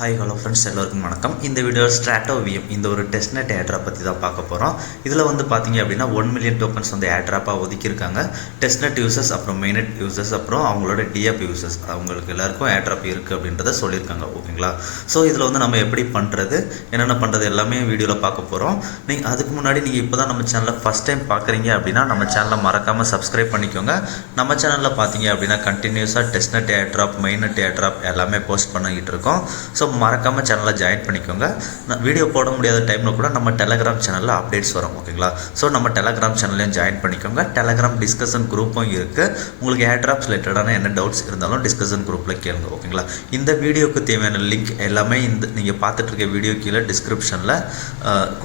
Hi hello friends எல்லோருக்கும் வணக்கம். இந்த வீடியோ ஸ்ட்ராட்டோவியம் இந்த ஒரு டெஸ்ட்நெட் ஏர்ட்ராப் பற்றி தான் பார்க்க போகிறோம். இதில் வந்து பார்த்தீங்க அப்படின்னா 1 மில்லியன் டோக்கன்ஸ் வந்து ஏர்ட்ராப்பாக ஒதுக்கியிருக்காங்க. டெஸ்ட்நெட் யூசர்ஸ், அப்புறம் மெயினட் யூசர்ஸ், அப்புறம் அவங்களோட டிஎப் யூசர்ஸ் அவங்களுக்கு எல்லாருக்கும் ஏர்ட்ராப் இருக்குது அப்படின்றத சொல்லியிருக்காங்க. ஓகேங்களா? ஸோ இதில் வந்து நம்ம எப்படி பண்ணுறது, என்னென்ன பண்ணுறது எல்லாமே வீடியோவில் பார்க்க போகிறோம். நீங்கள் அதுக்கு முன்னாடி நீங்கள் இப்போ தான் நம்ம சேனலை ஃபஸ்ட் டைம் பார்க்குறீங்க அப்படின்னா நம்ம சேனலை மறக்காமல் சப்ஸ்கிரைப் பண்ணிக்கோங்க. நம்ம சேனலில் பார்த்தீங்க அப்படின்னா கண்டினியூஸாக டெஸ்ட்நெட் ஏர்ட்ராப், மெயினட் ஏர்ட்ராப் எல்லாமே போஸ்ட் பண்ணிக்கிட்டு இருக்கோம். ஸோ மறக்காமல் சேனலை ஜாயின் பண்ணிக்கோங்க. நான் வீடியோ போட முடியாத டைமில் கூட நம்ம டெலகிராம் சேனலில் அப்டேட்ஸ் வரும். ஓகேங்களா? ஸோ நம்ம டெலகிராம் சேனல்லையும் ஜாயின் பண்ணிக்கோங்க. டெலகிராம் டிஸ்கஷன் குரூப்பும் இருக்குது. உங்களுக்கு ஏர்ட்ராப்ஸ் ரிலேட்டடான என்ன டவுட்ஸ் இருந்தாலும் டிஸ்கஷன் குரூப்பில் கேளுங்க. ஓகேங்களா? இந்த வீடியோக்கு தேவையான லிங்க் எல்லாமே நீங்கள் பார்த்துட்டு இருக்க வீடியோ கீழே டிஸ்கிரிப்ஷனில்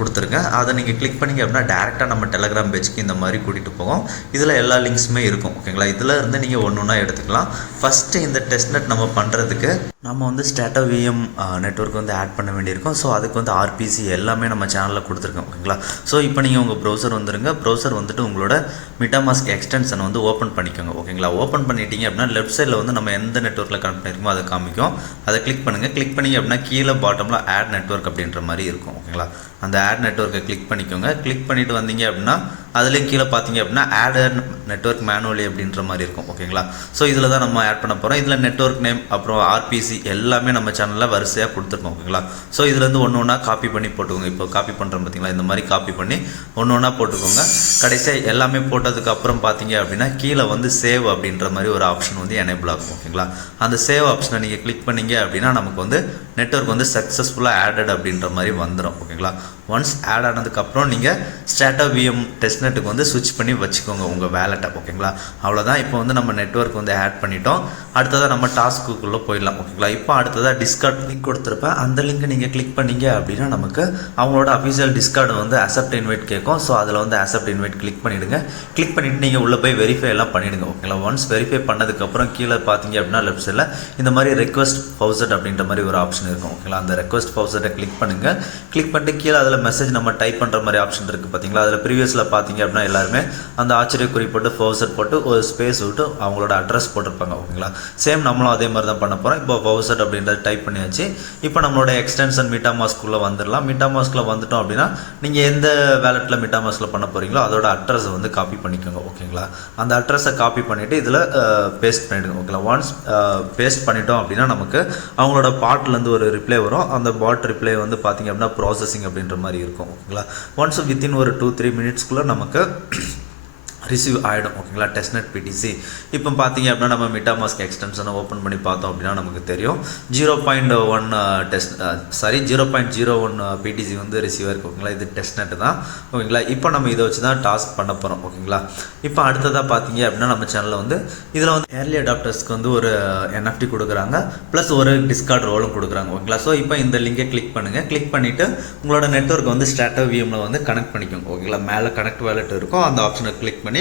கொடுத்துருக்கேன். அதை நீங்கள் கிளிக் பண்ணிங்க அப்படின்னா டேரெக்டாக நம்ம டெலகிராம் பேஜுக்கு இந்த மாதிரி கூட்டிகிட்டு போகும். இதில் எல்லா லிங்க்ஸுமே இருக்கும். ஓகேங்களா? இதில் இருந்து நீங்கள் ஒன்று ஒன்றா எடுத்துக்கலாம். ஃபஸ்ட்டு இந்த டெஸ்ட்நெட் நம்ம பண்ணுறதுக்கு நம்ம வந்து ஸ்ட்ராட்டோவியம் நெட்வொர்க் வந்து ஆட் பண்ண வேண்டியிருக்கும். ஸோ அதுக்கு வந்து ஆர்பிசி எல்லாமே நம்ம சேனலில் கொடுத்துருக்கோம். ஓகேங்களா? ஸோ இப்போ நீங்கள் உங்கள் ப்ரௌசர் வந்துருங்க. ப்ரௌசர் வந்துட்டு உங்களோட MetaMask எக்ஸ்டென்ஷனை வந்து ஓப்பன் பண்ணிக்கோங்க. ஓகேங்களா? ஓப்பன் பண்ணிட்டீங்க அப்படின்னா லெஃப்ட் சைடில் வந்து நம்ம எந்த நெட்வொர்க்கில் கனெக்ட் பண்ணியிருக்கோமோ அதை காமிக்கும். அதை கிளிக் பண்ணுங்கள். கிளிக் பண்ணிங்க அப்படின்னா கீழே பாட்டமில் ஆட் நெட்வொர்க் அப்படின்ற மாதிரி இருக்கும். ஓகேங்களா? அந்த ஆட் நெட்வொர்க்கை கிளிக் பண்ணிக்கோங்க. கிளிக் பண்ணிவிட்டு வந்தீங்க அப்படின்னா அதுலேயும் கீழே பார்த்தீங்க அப்படின்னா ஆட் நெட்வொர்க் மேனுவலி அப்படின்ற மாதிரி இருக்கும். ஓகேங்களா? ஸோ இதில் தான் நம்ம ஆட் பண்ண போகிறோம். இதில் நெட்வொர்க் நேம் அப்புறம் ஆர்பிசி எல்லாமே நம்ம சேனலில் வரிசையாக கொடுத்துருக்கோம். ஓகேங்களா? ஸோ இதுலேருந்து ஒன்று ஒன்றா காப்பி பண்ணி போட்டுக்கோங்க. இப்போ காப்பி பண்ணுறோம் பார்த்தீங்களா, இந்த மாதிரி காப்பி பண்ணி ஒன்று ஒன்றா போட்டுக்கோங்க. கடைசியாக எல்லாமே போட்டதுக்கு அப்புறம் பார்த்தீங்க அப்படின்னா கீழே வந்து சேவ் அப்படின்ற மாதிரி ஒரு ஆப்ஷன் வந்து எனேபிள் ஆகும். ஓகேங்களா? அந்த சேவ் ஆப்ஷனை நீங்கள் கிளிக் பண்ணீங்க அப்படின்னா நமக்கு வந்து நெட்வொர்க் வந்து சக்ஸஸ்ஃபுல்லாக ஆடட் அப்படின்ற மாதிரி வந்துடும். ஓகேங்களா? ஒன்ஸ் ஆட் ஆனதுக்கப்புறம் நீங்கள் ஸ்ட்ராட்டோவியம் டெஸ்ட்நெட்டுக்கு வந்து ஸ்விட்ச் பண்ணி வச்சுக்கோங்க உங்கள் வேலெட்டை. ஓகேங்களா? அவ்வளோதான். இப்போ வந்து நம்ம நெட்வொர்க் வந்து ஆட் பண்ணிட்டோம். அடுத்ததாக நம்ம டாஸ்க்குள்ளே போயிடலாம். ஓகேங்களா? இப்போ அடுத்ததாக டிஸ்கார்ட் லிங்க் கொடுத்துருப்பேன். அந்த லிங்க் நீங்கள் கிளிக் பண்ணீங்க அப்படின்னா நமக்கு அவங்களோட அஃபிஷியல் டிஸ்கார்டு வந்து அக்செப்ட் இன்வைட் கேட்கும். ஸோ அதில் வந்து அக்செப்ட் இன்வைட் கிளிக் பண்ணிவிடுங்க. கிளிக் பண்ணிவிட்டு நீங்கள் உள்ளே போய் வெரிஃபை எல்லாம் பண்ணிவிடுங்க. ஓகேங்களா? ஒன்ஸ் வெரிஃபை பண்ணதுக்கப்புறம் கீழே பார்த்தீங்க அப்படின்னா லெஃப்ட் சைடில் இந்த மாதிரி ரெக்வஸ்ட் பவுசட் அப்படின்ற மாதிரி ஒரு ஆப்ஷன் இருக்கும். ஓகேங்களா? அந்த ரெக்வஸ்ட் பவுசட்டை கிளிக் பண்ணுங்கள். கிளிக் பண்ணிட்டு கீழே அதில் மெசேஜ் நம்ம டைப் பண்ணுற மாதிரி ஆப்ஷன் இருக்குது பார்த்தீங்களா. அதில் ப்ரீவியஸில் பார்த்தீங்க அப்படின்னா எல்லாருமே அந்த ஆச்சரிய குறிப்பிட்டு பவுசட் போட்டு ஒரு ஸ்பேஸ் விட்டு அவங்களோட அட்ரஸ் போட்டிருப்பாங்க. ஓகேங்களா? சேம் நம்மளும் அதே மாதிரி தான் பண்ண போகிறோம். இப்போ பவுசட் அப்படின்றத டைப் பண்ணியாச்சு. இப்போ நம்மளோட எக்ஸ்டென்ஷன் MetaMaskக்குள்ளே வந்துடலாம். MetaMaskல வந்துட்டோம் அப்படின்னா நீங்கள் எந்த வேலெட்டில் MetaMaskல பண்ண போகிறீங்களோ அதோட அட்ரஸை வந்து காப்பி பண்ணிக்கோங்க. ஓகேங்களா? அந்த அட்ரஸை காப்பி பண்ணிவிட்டு இதில் பேஸ்ட் பண்ணிவிடுங்க. ஓகேங்களா? ஒன்ஸ் பேஸ்ட் பண்ணிட்டோம் அப்படின்னா நமக்கு அவங்களோட பாட்லேருந்து ஒரு ரிப்ளை வரும். அந்த பாட் ரிப்ளை வந்து பார்த்தீங்க அப்படின்னா ப்ராசஸிங் அப்படின்ற மாதிரி இருக்கும். ஓகேங்களா? ஒன்ஸ் வித்தின் ஒரு 2-3 மினிட்ஸ்க்குள்ளே நமக்கு ரிசீவ் ஆகிடும். ஓகேங்களா? டெஸ்ட்நெட் பிடிசி இப்போ பார்த்தீங்க அப்படின்னா நம்ம MetaMask எக்ஸ்டென்ஷனை ஓப்பன் பண்ணி பார்த்தோம் அப்படின்னா நமக்கு தெரியும் 0.01 பிடிசி வந்து ரிசீவ் ஆகிருக்கு. ஓகேங்களா? இது டெஸ்ட்நெட் தான். ஓகேங்களா? இப்போ நம்ம இதை வச்சு தான் டாஸ்க் பண்ண போகிறோம். ஓகேங்களா? இப்போ அடுத்ததாக பார்த்தீங்க அப்படின்னா நம்ம சேனலில் வந்து இதில் வந்து ஏர்லி அடாப்டர்ஸ்க்கு வந்து ஒரு NFT கொடுக்குறாங்க, ப்ளஸ் ஒரு டிஸ்கார்ட் ரோலும் கொடுக்குறாங்க. ஓகேங்களா? ஸோ இப்போ இந்த லிங்கை கிளிக் பண்ணுங்கள். கிளிக் பண்ணிவிட்டு உங்களோட நெட்வொர்க் வந்து ஸ்ட்ராட்டோவியமில் வந்து கனெக்ட் பண்ணிக்கோங்க. ஓகேங்களா? மேலே கனெக்ட் வேலெட் இருக்கும். அந்த ஆப்ஷனை கிளிக் பண்ணி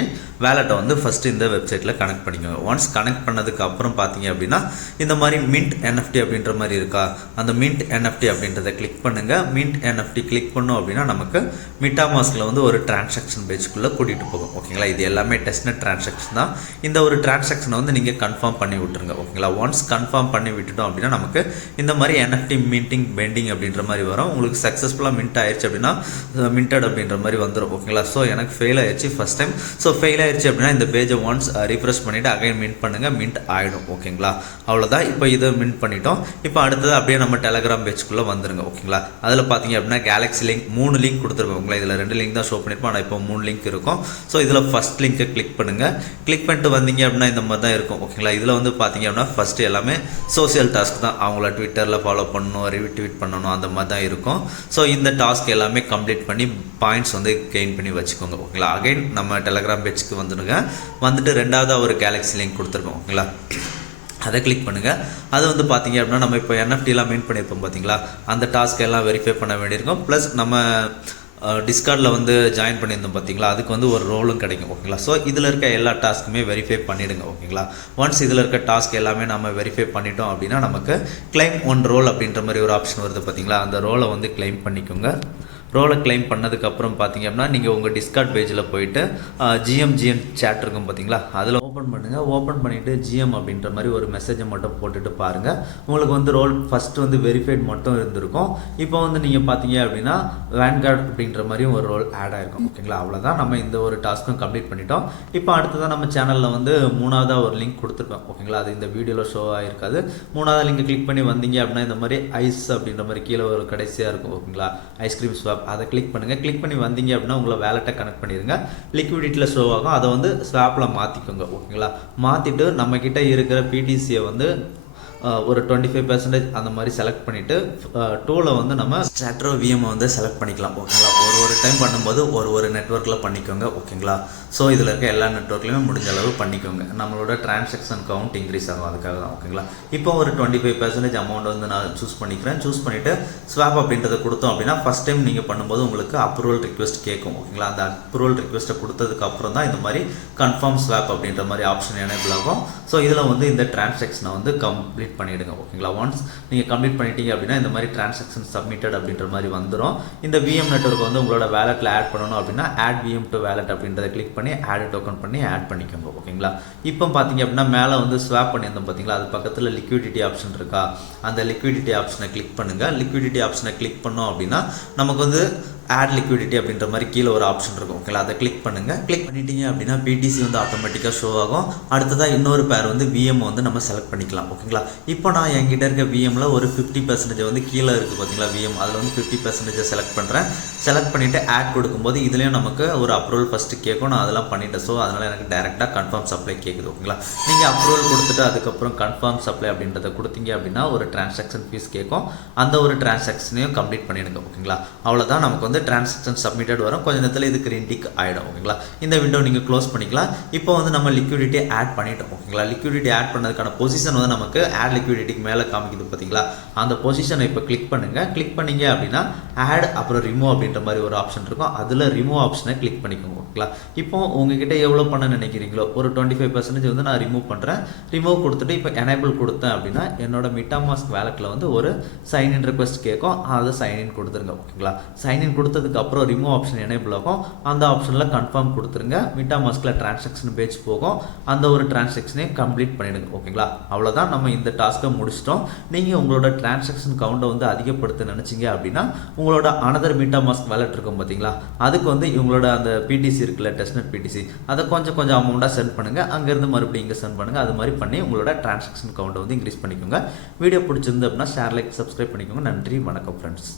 வேலெட்டை வந்து ஃபஸ்ட்டு இந்த வெப்சைட்டில் கனெக்ட் பண்ணிக்கோங்க. ஒன்ஸ் கனெக்ட் பண்ணதுக்கு அப்புறம் பார்த்தீங்க அப்படின்னா இந்த மாதிரி மின்ட் NFT அப்படின்ற மாதிரி இருக்கா, அந்த மின்ட் NFT அப்படின்றத கிளிக் பண்ணுங்கள். மின்ட் NFT கிளிக் பண்ணோம் அப்படின்னா நமக்கு MetaMaskல வந்து ஒரு டிரான்சாக்ஷன் பேஜுக்குள்ளே கூட்டிகிட்டு போகும். ஓகேங்களா? இது எல்லாமே டெஸ்ட்நெட் டிரான்சாக்ஷன் தான். இந்த ஒரு டிரான்சாக்ஷனை வந்து நீங்கள் கன்ஃபார்ம் பண்ணி விட்டுருங்க. ஓகேங்களா? ஒன்ஸ் கன்ஃபார்ம் பண்ணி விட்டுட்டோம் அப்படின்னா நமக்கு இந்த மாதிரி NFT மின்டிங் பெண்டிங் அப்படின்ற மாதிரி வரும். உங்களுக்கு சக்ஸஸ்ஃபுல்லாக மின்ட் ஆயிடுச்சு அப்படின்னா மின்டட் அப்படின்ற மாதிரி வந்துடும். ஓகேங்களா? ஸோ எனக்கு ஃபெயில் ஆயிடுச்சு ஃபஸ்ட் டைம். ஸோ ஃபெயில் ஆயிடுச்சு அப்படின்னா இந்த பேஜை ஒன்ஸ் ரிஃப்ரெஷ் பண்ணிவிட்டு அகைன் மின்ட் பண்ணுங்கள். மின்ட் ஆகிடும். ஓகேங்களா? அவ்வளோதான். இப்போ இதை மின்ட் பண்ணிட்டோம். இப்போ அடுத்தது அப்படியே நம்ம டெலகிராம் பேஜ்க்குள்ளே வந்துருங்க. ஓகேங்களா? அதில் பார்த்தீங்க அப்படின்னா கேலக்ஸி லிங்க் 3 லிங்க் கொடுத்துருப்போம். ஓகேங்களா? இதில் 2 லிங்க் தான் ஷோ பண்ணியிருப்போம். ஆனால் இப்போ 3 லிங்க் இருக்கும். ஸோ இதில் ஃபஸ்ட் லிங்க்கை கிளிக் பண்ணுங்கள். கிளிக் பண்ணிட்டு வந்தீங்க அப்படின்னா இந்த மாதிரி தான் இருக்கும். ஓகேங்களா? இதில் வந்து பார்த்தீங்க அப்படின்னா ஃபஸ்ட்டு எல்லாமே சோசியல் டாஸ்க் தான். அவங்கள ட்விட்டரில் ஃபாலோ பண்ணணும், ட்வீட் பண்ணணும், அந்த மாதிரி தான் இருக்கும். ஸோ இந்த டாஸ்க் எல்லாமே கம்ப்ளீட் பண்ணி பாயிண்ட்ஸ் வந்து கெயின் பண்ணி வச்சுக்கோங்க. ஓகேங்களா? அகைன் நம்ம டெலகிராம் பேஜ்க்கு வந்துடுங்க. வந்துட்டு ரெண்டாவதாக ஒரு கேலக்ஸி லிங்க் கொடுத்துருக்கோம். ஓகேங்களா? அதை கிளிக் பண்ணுங்கள். அது வந்து பார்த்தீங்க அப்படின்னா நம்ம இப்போ NFTலாம் மெயின் பண்ணியிருப்போம் பார்த்தீங்களா, அந்த டாஸ்க் எல்லாம் வெரிஃபை பண்ண வேண்டியிருக்கும். ப்ளஸ் நம்ம டிஸ்கார்டில் வந்து ஜாயின் பண்ணியிருந்தோம் பார்த்தீங்களா, அதுக்கு வந்து ஒரு ரோலும் கிடைக்கும். ஓகேங்களா? ஸோ இதில் இருக்க எல்லா டாஸ்க்குமே வெரிஃபை பண்ணிவிடுங்க. ஓகேங்களா? ஒன்ஸ் இதில் இருக்க டாஸ்க் எல்லாமே நம்ம வெரிஃபை பண்ணிட்டோம் அப்படின்னா நமக்கு கிளைம் 1 ரோல் அப்படின்ற மாதிரி ஒரு ஆப்ஷன் வருது பார்த்தீங்களா, அந்த ரோலை வந்து கிளைம் பண்ணிக்கோங்க. ரோலை கிளைம் பண்ணதுக்கப்புறம் பார்த்தீங்க அப்படின்னா நீங்கள் உங்கள் டிஸ்கார்ட் பேஜில் போயிட்டு ஜிஎம் சேட் இருக்கும் பார்த்தீங்களா, அதில் ஓப்பன் பண்ணுங்கள். ஓப்பன் பண்ணிவிட்டு ஜிஎம் அப்படின்ற மாதிரி ஒரு மெசேஜை மட்டும் போட்டுட்டு பாருங்கள். உங்களுக்கு வந்து ரோல் ஃபஸ்ட்டு வந்து வெரிஃபைட் மட்டும் இருந்திருக்கும். இப்போ வந்து நீங்கள் பார்த்தீங்க அப்படின்னா வேன்கார்ட் அப்படின்ற மாதிரியும் ஒரு ரோல் ஆட் ஆகிருக்கும். ஓகேங்களா, அவ்வளோதான். நம்ம இந்த ஒரு டாஸ்க்கும் கம்ப்ளீட் பண்ணிட்டோம். இப்போ அடுத்ததான் நம்ம சேனலில் வந்து 3ஆவதாக ஒரு லிங்க் கொடுத்துருப்பேன். ஓகேங்களா, அது இந்த வீடியோவில் ஷோ ஆகிருக்காது. 3ஆவது லிங்கை கிளிக் பண்ணி வந்தீங்க அப்படின்னா இந்த மாதிரி ஐஸ் அப்படின்ற மாதிரி கீழே ஒரு கடைசியாக இருக்கும். ஓகேங்களா, ஐஸ்கிரீம் ஸ்வாப், அதை கிளிக் பண்ணுங்கள். கிளிக் பண்ணி வந்தீங்க அப்படின்னா உங்களை வேலெட்டை கனெக்ட் பண்ணிடுங்க. லிக்விடிட்டியில் ஷோ ஆகும். அதை வந்து ஸ்வாப்பில் மாற்றிக்கோங்க. ஓகேங்களா, மாற்றிட்டு நம்மக்கிட்ட இருக்கிற பிடிசியை வந்து ஒரு 25% அந்த மாதிரி செலக்ட் பண்ணிவிட்டு டூவில் வந்து நம்ம ஸ்ட்ராட்டோ விஎம் வந்து செலக்ட் பண்ணிக்கலாம். ஓகேங்களா, ஒரு டைம் பண்ணும்போது ஒரு நெட்ஒர்க்கில் பண்ணிக்கோங்க. ஓகேங்களா, ஸோ இதில் இருக்க எல்லா நெட்ஒர்க்லையுமே முடிஞ்ச அளவு பண்ணிக்கோங்க. நம்மளோட டிரான்சாக்ஷன் கவுண்ட் இன்க்ரீஸ் ஆகும், அதுக்காக தான். ஓகேங்களா, இப்போ ஒரு 25% அமௌண்ட் வந்து நான் சூஸ் பண்ணிக்கிறேன். சூஸ் பண்ணிவிட்டு ஸ்வாப் அப்படின்றத கொடுத்தோம் அப்படின்னா ஃபஸ்ட் டைம் நீங்கள் பண்ணும்போது உங்களுக்கு அப்ரூவல் ரிக்வெஸ்ட் கேட்கும். ஓகேங்களா, அந்த அப்ரூவல் ரிக்வெஸ்ட்டை கொடுத்ததுக்கு அப்புறம் தான் இந்த மாதிரி கன்ஃபார்ம் ஸ்வாப் அப்படின்ற மாதிரி ஆப்ஷன் எனேபிள் ஆகும். ஸோ இதில் வந்து இந்த டிரான்சாக்ஷனை வந்து கம்ப்ளீட் பண்ணிவிடுங்க. ஓகேங்களா, ஒன்ஸ் நீங்கள் கம்ப்ளீட் பண்ணிட்டீங்க அப்படின்னா இந்த மாதிரி டிரான்சாக்ஷன் சப்மிட்டட் அப்படின்ற மாதிரி வந்துடும். இந்த விஎம் நெட்வொர்க் வந்து உங்களோட வேலெட்டில் ஆட் பண்ணணும் அப்படின்னா ஆட் விஎம் டு வேலெட் அப்படின்றத கிளிக் பண்ணி ஆட் டோக்கன் பண்ணி ஆட் பண்ணிக்கோங்க. ஓகேங்களா, இப்போ பார்த்தீங்க அப்படின்னா மேலே வந்து ஸ்வாப் பண்ணியிருந்தோம் பார்த்தீங்களா, அது பக்கத்தில் லிக்விடிட்டி ஆப்ஷன் இருக்கா, அந்த லிக்விடிட்டி ஆப்ஷனை கிளிக் பண்ணுங்கள். லிக்விடிட்டி ஆப்ஷனை கிளிக் பண்ணோம் அப்படின்னா நமக்கு வந்து ஆட் லிக்விடிட்டி அப்படின்ற மாதிரி கீழே ஒரு ஆப்ஷன் இருக்கும். ஓகேங்களா, அதை கிளிக் பண்ணுங்கள். கிளிக் பண்ணிட்டீங்க அப்படின்னா பிடிசி வந்து ஆட்டோமேட்டிக்காக ஷோ ஆகும். அடுத்ததாக இன்னொரு பேர் வந்து விஎம் வந்து நம்ம செலக்ட் பண்ணிக்கலாம். ஓகேங்களா, இப்போ நான் என்கிட்ட இருக்க விஎம்மில் ஒரு 50% வந்து கீழே இருக்குது பார்த்தீங்களா விஎம், அதில் வந்து 50% செலக்ட் பண்ணுறேன். செலக்ட் பண்ணிவிட்டு ஆட் கொடுக்கும்போது இதுலேயும் நமக்கு ஒரு அப்ரூவல் ஃபஸ்ட்டு கேட்கும். நான் அதெல்லாம் பண்ணிட்டேன். ஸோ அதனால் எனக்கு டேரெக்டாக கன்ஃபார்ம் சப்ளை கேட்குது. ஓகேங்களா, நீங்கள் அப்ரூவல் கொடுத்துட்டு அதுக்கப்புறம் கன்ஃபார்ம் சப்ளை அப்படின்றத கொடுத்தீங்க அப்படின்னா ஒரு டிரான்சாக்ஷன் ஃபீஸ் கேட்கும். அந்த ஒரு டிரான்சாக்ஷனையும் கம்ப்ளீட் பண்ணிடுங்க. ஓகேங்களா, அவ்வளோதான். நமக்கு வந்து டிரான்சாக்ஷன் சப்மிட்டட் வரும். கொஞ்ச நேரத்தில் இது கிரீன் டிக் ஆகிடும். ஓகேங்களா, இந்த விண்டோ நீங்கள் க்ளோஸ் பண்ணிக்கலாம். இப்போ வந்து நம்ம லிக்விடிட்டி ஆட் பண்ணிட்டோம். ஓகேங்களா, லிக்விடிட்டி ஆட் பண்ணதுக்கான பொசிஷன் வந்து நமக்கு ஆட் லிக்விடிட்டிக்கு மேலே காமிக்குது பார்த்தீங்களா, அந்த பொசிஷனை இப்போ கிளிக் பண்ணுங்கள். கிளிக் பண்ணீங்க அப்படின்னா ஆட் அப்புறம் ரிமூவ் அப்படின்ற மாதிரி ஒரு ஆப்ஷன் இருக்கும். அதில் ரிமூவ் ஆப்ஷனை கிளிக் பண்ணிக்கோங்க. ஓகேங்களா, இப்போ உங்ககிட்ட எவ்வளோ பண்ண நினைக்கிறீங்களோ ஒரு 25% வந்து நான் ரிமூவ் பண்ணுறேன். ரிமூவ் கொடுத்துட்டு இப்போ எனேபிள் கொடுத்தேன் அப்படின்னா என்னோட மிட்டாமாஸ்க் வேலெட்டில் வந்து ஒரு சைன்இன் ரெக்வஸ்ட் கேட்கும். அதை சைன்இன் கொடுத்துருங்க. ஓகேங்களா, சைன்இன் கொடுத்ததுக்கு அப்புறம் ரிமூவ் ஆப்ஷன் எனேபிள் ஆகும். அந்த ஆப்ஷனில் கன்ஃபார்ம் கொடுத்துருங்க. மிட்டாமாஸ்கில் டிரான்சாக்ஷன் பேஜ் போகும். அந்த ஒரு டிரான்சாக்ஷனையும் கம்ப்ளீட் பண்ணிடுங்க. ஓகேங்களா, அவ்வளோதான். நம்ம இந்த டாஸ்க்கை முடிச்சிட்டோம். நீங்கள் உங்களோட டிரான்சாக்ஷன் கவுண்டை வந்து அதிகப்படுத்த நினச்சிங்க அப்படின்னா உங்களோட அனதர் மிட்டாமாஸ்க் வேலெட் இருக்கும் பார்த்தீங்களா, அதுக்கு வந்து இவங்களோட அந்த பிடிசி இருக்குல்ல, டெஸ்ட்நெட் பிடிசி, அதை கொஞ்சம் அமௌண்ட்டாக சென்ட் பண்ணுங்கள். அங்கேருந்து மறுபடியும் இங்கே சென்ட் பண்ணுங்கள். அது மாதிரி பண்ணி உங்களோட டிரான்சாக்ஷன் கவுண்டை வந்து இன்க்ரீஸ் பண்ணிக்கோங்க. வீடியோ பிடிச்சிருந்து அப்படின்னா ஷேர், லைக், சப்ஸ்கிரைப் பண்ணிக்கோங்க. நன்றி, வணக்கம் ஃப்ரெண்ட்ஸ்.